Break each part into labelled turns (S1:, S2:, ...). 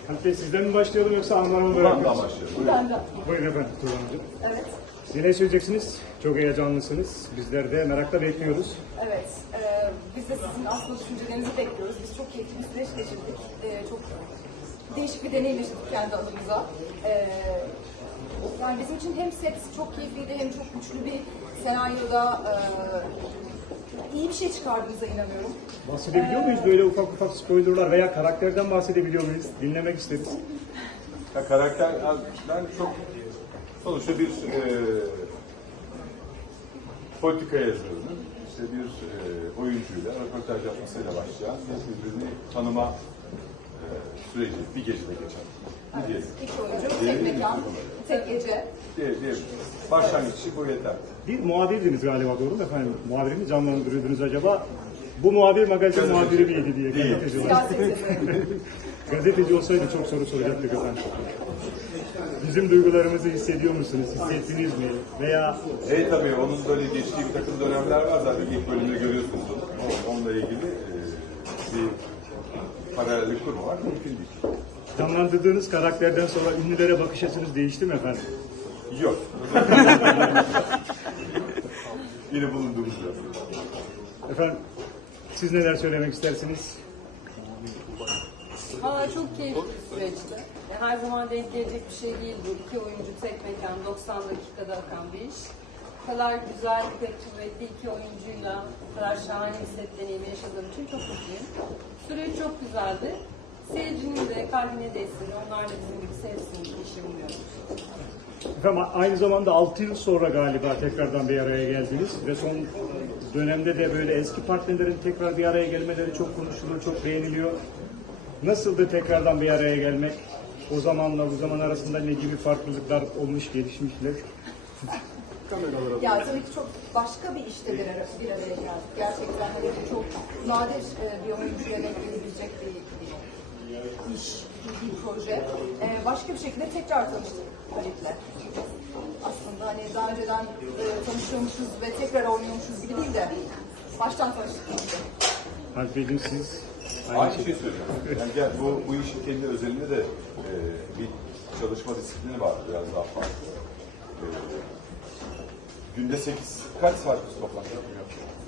S1: Halit Bey sizden mi başlayalım yoksa Anvar'a mı
S2: Buradan
S1: bırakıyoruz?
S2: başlayalım.
S3: Ben de.
S1: Buyurun efendim Tuğba Hanımcığım.
S3: Evet.
S1: Neler söyleyeceksiniz? Çok heyecanlısınız. Bizler de merakla bekliyoruz.
S3: Evet. Biz de sizin aslında düşüncelerinizi bekliyoruz. Biz çok keyifli bir süreç geçirdik. Çok değişik bir deneyim yaşadık kendi adımıza. Yani bizim için hem set çok keyifliydi hem çok güçlü bir senaryoda iyi bir şey çıkardığımıza inanıyorum.
S1: Bahsedebiliyor muyuz böyle ufak ufak spoilerlar veya karakterden bahsedebiliyor muyuz? Dinlemek isteriz.
S2: Ya karakterden çok sonuçta bir politika yazarının işte bir oyuncuyla röportaj yapmasıyla başlayan birbirini tanıma süreci bir gecede geçen. Bir gece.
S3: İki oyuncu, tek mekan, tek gece.
S2: Diye. Başlangıç için bu yeter.
S1: Bir muhabirdiniz galiba, doğru mu efendim? Muhabirini canlandırıyordunuz acaba. Bu muhabir magazin muhabiri miydi diye gazeteci olarak.
S3: Siyaset yazarı.
S1: Gazeteci olsaydı çok soru soracaktık efendim. Bizim duygularımızı hissediyor musunuz? Hissettiniz mi? Veya
S2: Tabii onun böyle geçtiği bir takım dönemler var zaten ilk bölümde görüyorsunuz onu. Onunla ilgili bir paralellik kurmamak mümkün değil.
S1: canlandırdığınız karakterden sonra ünlülere bakış açınız değişti mi efendim?
S2: Yok. Yine bulunduğumuz yer.
S1: Efendim siz neler söylemek istersiniz?
S4: Valla çok keyifli bir süreçti. Her zaman denk gelecek bir şey değil bu. İki oyuncu tek mekan, 90 dakikada akan bir iş. Bu kadar güzel, bu kadar kuvvetli iki oyuncuyla bu kadar şahane bir set deneyimi yaşadığım için çok mutluyum. Süreç çok güzeldi. Seyircinin de kalbine değsin, onlar da bizim gibi sevsin işi umuyorum.
S1: Efendim aynı zamanda 6 yıl sonra galiba tekrardan bir araya geldiniz ve son dönemde de böyle eski partnerlerin tekrar bir araya gelmeleri çok konuşuluyor, çok beğeniliyor. Nasıldı tekrardan bir araya gelmek? O zamanla bu zaman arasında ne gibi farklılıklar olmuş, gelişmişler?
S3: Ya tabii ki çok başka bir işte bir araya geldik. Gerçekten hani çok nadir bir oyuncuya denk gelebilecek bir iş, bir proje. Başka bir şekilde tekrar tanıştık Halit'le. Aslında hani daha önceden tanışıyormuşuz ve tekrar oynuyormuşuz gibi değil de baştan tanıştık.
S1: Halit Beyciğim siz?
S2: Aynı şey söylüyorum. Yani bu işin kendi özelinde de bir çalışma disiplini var biraz daha farklı. Günde 8, kaç saat biz toplantı yapıyoruz?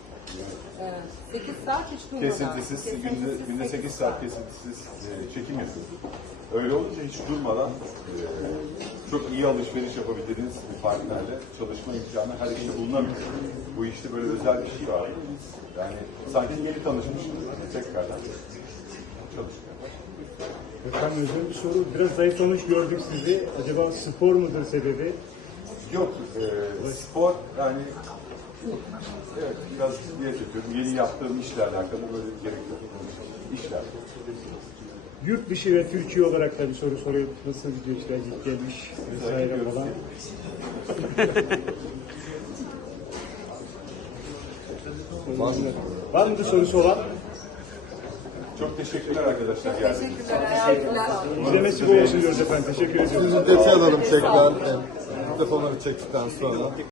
S4: 8 saat hiç durmadan.
S2: Kesintisiz, günde 8 saat kesintisiz çekim yapıyoruz. Öyle olunca hiç durmadan çok iyi alışveriş yapabildiğiniz bir partnerle çalışma imkanı her işte bulunamıyor. Bu işte böyle özel bir şey var. Yani sanki yeni tanışmışsınız tekrardan çalışmaya.
S1: Efendim özel bir soru. Biraz zayıflamış gördük sizi. Acaba spor mudur sebebi?
S2: Yok, spor yani evet biraz diyet yapıyorum. Yeni yaptığım işle alakalı böyle gerekli işler.
S1: Yurt dışı ve Türkiye olarak da bir soru soruyor. Nasıl gidiyor işler, git gelmiş vesaire falan. Var mıdır sorusu olan?
S2: Çok teşekkürler arkadaşlar.
S3: Teşekkürler.
S1: İzlemesi bu olsun diyoruz efendim. Teşekkür ediyoruz.
S5: Detay alalım tekrar. Mikrofonları çektikten sonra.